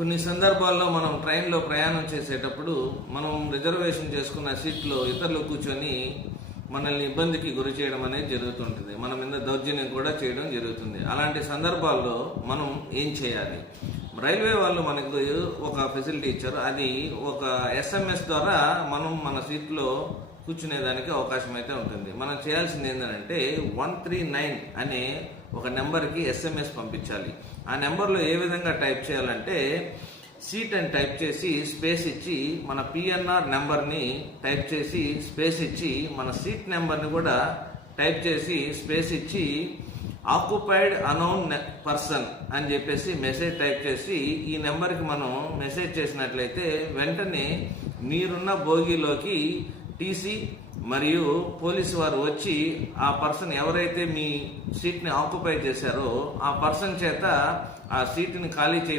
కొన్ని సందర్భాల్లో మనం ట్రైన్లో ప్రయాణం చేసేటప్పుడు మనం రిజర్వేషన్ చేసుకున్న సీట్లో ఇతరులు కూర్చొని మనల్ని ఇబ్బందికి గురి చేయడం అనేది జరుగుతుంటుంది. మన మీద దౌర్జన్యం కూడా చేయడం జరుగుతుంది. అలాంటి సందర్భాల్లో మనం ఏం చేయాలి? రైల్వే వాళ్ళు మనకు ఒక ఫెసిలిటీ ఇచ్చారు. అది ఒక SMS ద్వారా మనం మన సీట్లో కూర్చునేదానికి అవకాశం అయితే ఉంటుంది. మనం చేయాల్సింది ఏంటంటే 139 అనే ఒక నెంబర్కి SMS పంపించాలి. ఆ నెంబర్లో ఏ విధంగా టైప్ చేయాలంటే సీట్ అని టైప్ చేసి స్పేస్ ఇచ్చి మన PNR నెంబర్ని టైప్ చేసి స్పేస్ ఇచ్చి మన సీట్ నెంబర్ని కూడా టైప్ చేసి స్పేస్ ఇచ్చి ఆక్యుపైడ్ అనౌన్ పర్సన్ అని చెప్పేసి మెసేజ్ టైప్ చేసి ఈ నెంబర్కి మనం మెసేజ్ చేసినట్లయితే వెంటనే మీరున్న బోగీలోకి టీసీ మరియు పోలీసు వారు వచ్చి ఆ పర్సన్ ఎవరైతే మీ సీట్ని ఆక్యుపై చేశారో ఆ పర్సన్ చేత ఆ సీట్ని ఖాళీ చేయి